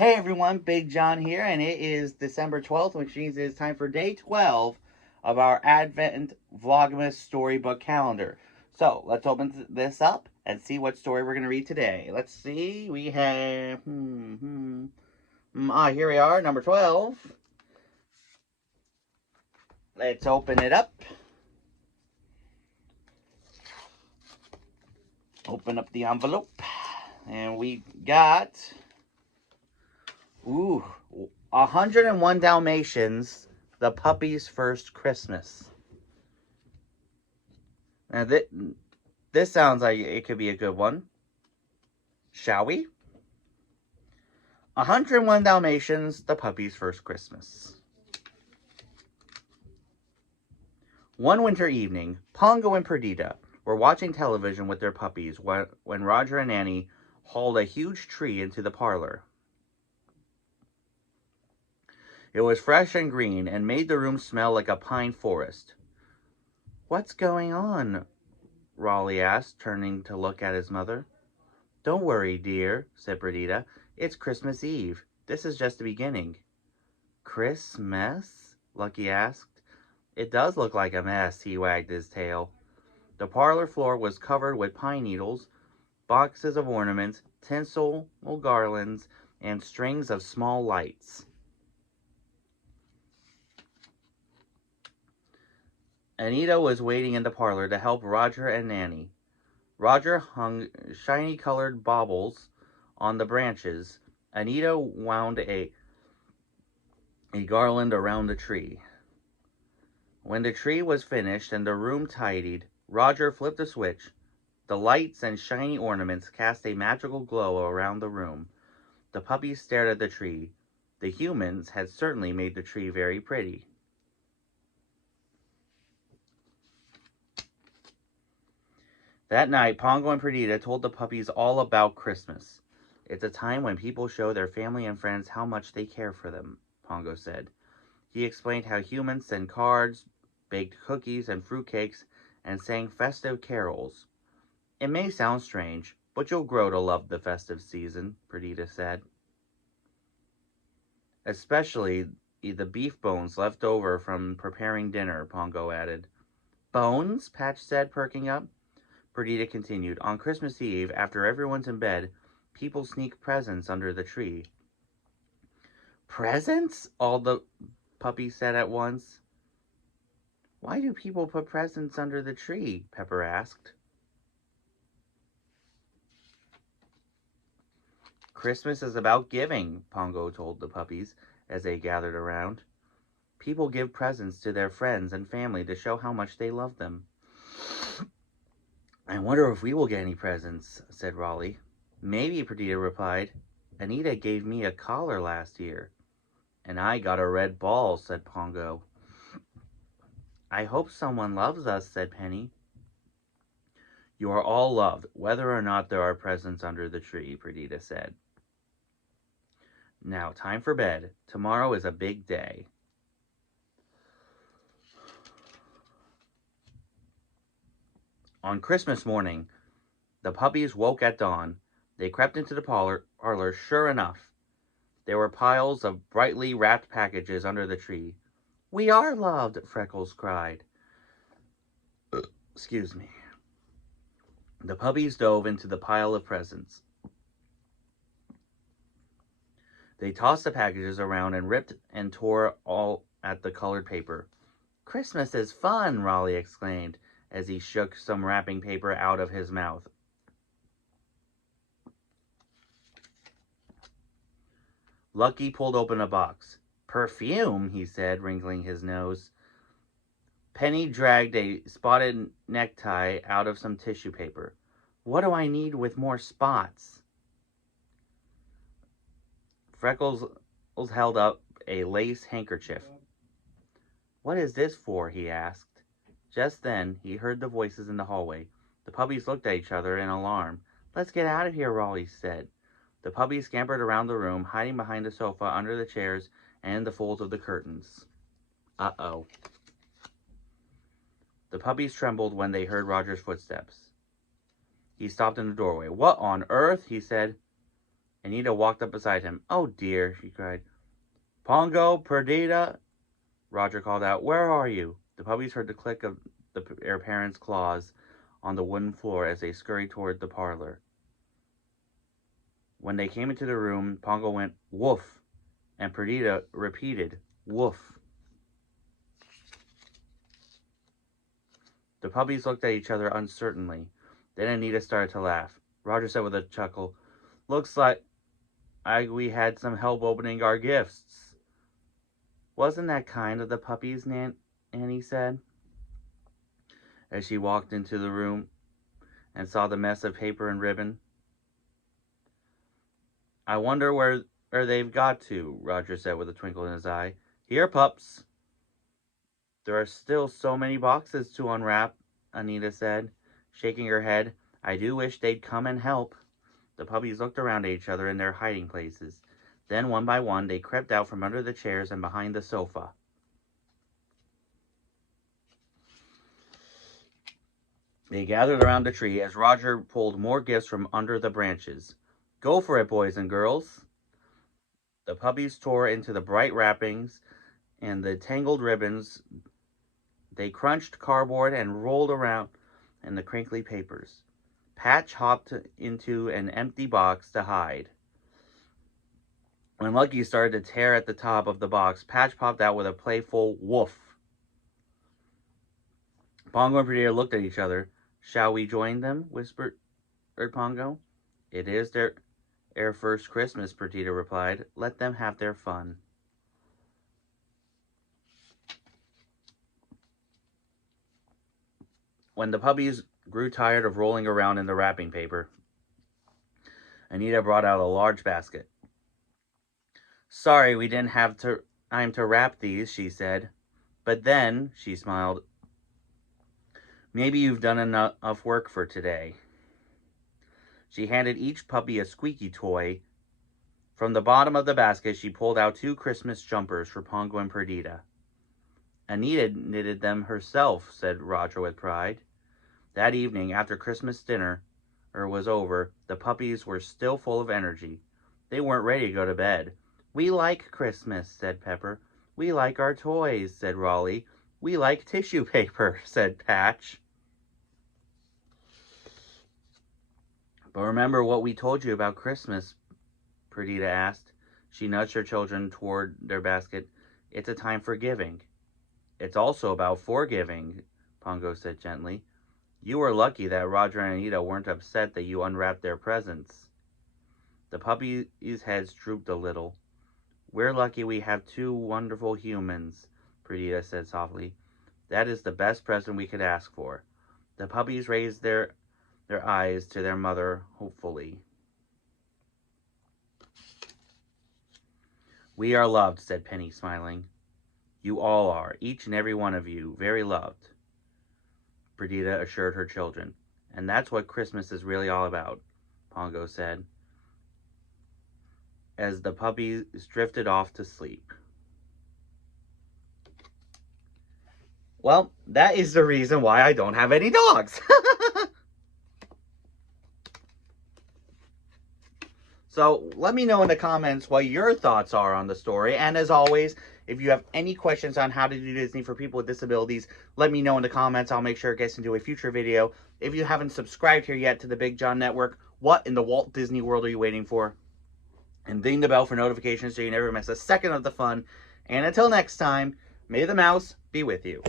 Hey everyone, Big John here, and it is December 12th, which means it is time for day 12 of our Advent Vlogmas storybook calendar. So let's open this up and see what story we're going to read today. Let's see, we have. Here we are, number 12. Let's open it up. Open up the envelope, and we got. 101 Dalmatians, the puppy's first Christmas. Now, this sounds like it could be a good one. Shall we? 101 Dalmatians, the puppy's first Christmas. One winter evening, Pongo and Perdita were watching television with their puppies when Roger and Annie hauled a huge tree into the parlor. It was fresh and green and made the room smell like a pine forest. "What's going on?" Raleigh asked, turning to look at his mother. "Don't worry, dear," said Perdita. "It's Christmas Eve. This is just the beginning." "Christmas?" Lucky asked. "It does look like a mess," he wagged his tail. The parlor floor was covered with pine needles, boxes of ornaments, tinsel, garlands, and strings of small lights. Anita was waiting in the parlor to help Roger and Nanny. Roger hung shiny-colored baubles on the branches. Anita wound a garland around the tree. When the tree was finished and the room tidied, Roger flipped a switch. The lights and shiny ornaments cast a magical glow around the room. The puppies stared at the tree. The humans had certainly made the tree very pretty. That night, Pongo and Perdita told the puppies all about Christmas. "It's a time when people show their family and friends how much they care for them," Pongo said. He explained how humans send cards, baked cookies and fruitcakes, and sang festive carols. "It may sound strange, but you'll grow to love the festive season," Perdita said. "Especially the beef bones left over from preparing dinner," Pongo added. "Bones?" Patch said, perking up. Perdita continued, "On Christmas Eve, after everyone's in bed, people sneak presents under the tree." "Presents?" all the puppies said at once. "Why do people put presents under the tree?" Pepper asked. "Christmas is about giving," Pongo told the puppies as they gathered around. "People give presents to their friends and family to show how much they love them." "I wonder if we will get any presents," said Raleigh. "Maybe," Perdita replied. "Anita gave me a collar last year." "And I got a red ball," said Pongo. "I hope someone loves us," said Penny. "You are all loved, whether or not there are presents under the tree," Perdita said. "Now, time for bed. Tomorrow is a big day." On Christmas morning, the puppies woke at dawn. They crept into the parlor. Sure enough, there were piles of brightly wrapped packages under the tree. "We are loved!" Freckles cried. Excuse me. The puppies dove into the pile of presents. They tossed the packages around and ripped and tore all at the colored paper. "Christmas is fun!" Raleigh exclaimed as he shook some wrapping paper out of his mouth. Lucky pulled open a box. "Perfume," he said, wrinkling his nose. Penny dragged a spotted necktie out of some tissue paper. "What do I need with more spots?" Freckles held up a lace handkerchief. "What is this for?" he asked. Just then, he heard the voices in the hallway. The puppies looked at each other in alarm. "Let's get out of here," Raleigh said. The puppies scampered around the room, hiding behind the sofa, under the chairs, and in the folds of the curtains. Uh-oh. The puppies trembled when they heard Roger's footsteps. He stopped in the doorway. "What on earth?" he said. Anita walked up beside him. "Oh dear," she cried. "Pongo, Perdita," Roger called out. "Where are you?" The puppies heard the click of their parents' claws on the wooden floor as they scurried toward the parlor. When they came into the room, Pongo went, "Woof," and Perdita repeated, "Woof." The puppies looked at each other uncertainly. Then Anita started to laugh. Roger said with a chuckle, "Looks like we had some help opening our gifts." "Wasn't that kind of the puppies?" Annie said, as she walked into the room and saw the mess of paper and ribbon. "I wonder where they've got to," Roger said with a twinkle in his eye. "Here, pups." "There are still so many boxes to unwrap," Anita said, shaking her head. "I do wish they'd come and help." The puppies looked around at each other in their hiding places. Then, one by one, they crept out from under the chairs and behind the sofa. They gathered around the tree as Roger pulled more gifts from under the branches. "Go for it, boys and girls." The puppies tore into the bright wrappings and the tangled ribbons. They crunched cardboard and rolled around in the crinkly papers. Patch hopped into an empty box to hide. When Lucky started to tear at the top of the box, Patch popped out with a playful woof. Pongo and Perdita looked at each other. "Shall we join them?" whispered Pongo. "It is their first Christmas," Perdita replied. "Let them have their fun." When the puppies grew tired of rolling around in the wrapping paper, Anita brought out a large basket. "Sorry we didn't have time to wrap these," she said. "But then," she smiled, "maybe you've done enough work for today." She handed each puppy a squeaky toy. From the bottom of the basket, she pulled out 2 Christmas jumpers for Pongo and Perdita. "Anita knitted them herself," said Roger with pride. That evening, after Christmas dinner was over, the puppies were still full of energy. They weren't ready to go to bed. "We like Christmas," said Pepper. "We like our toys," said Raleigh. "We like tissue paper," said Patch. "But remember what we told you about Christmas?" Perdita asked. She nudged her children toward their basket. "It's a time for giving." "It's also about forgiving," Pongo said gently. "You were lucky that Roger and Anita weren't upset that you unwrapped their presents." The puppies' heads drooped a little. "We're lucky we have 2 wonderful humans," Perdita said softly. "That is the best present we could ask for." The puppies raised their eyes to their mother hopefully. "We are loved," said Penny, smiling. "You all are, each and every one of you, very loved," Perdita assured her children. "And that's what Christmas is really all about," Pongo said, as the puppies drifted off to sleep. Well, that is the reason why I don't have any dogs. So let me know in the comments what your thoughts are on the story. And as always, if you have any questions on how to do Disney for people with disabilities, let me know in the comments. I'll make sure it gets into a future video. If you haven't subscribed here yet to the Big John Network, what in the Walt Disney World are you waiting for? And ding the bell for notifications so you never miss a second of the fun. And until next time, may the mouse be with you.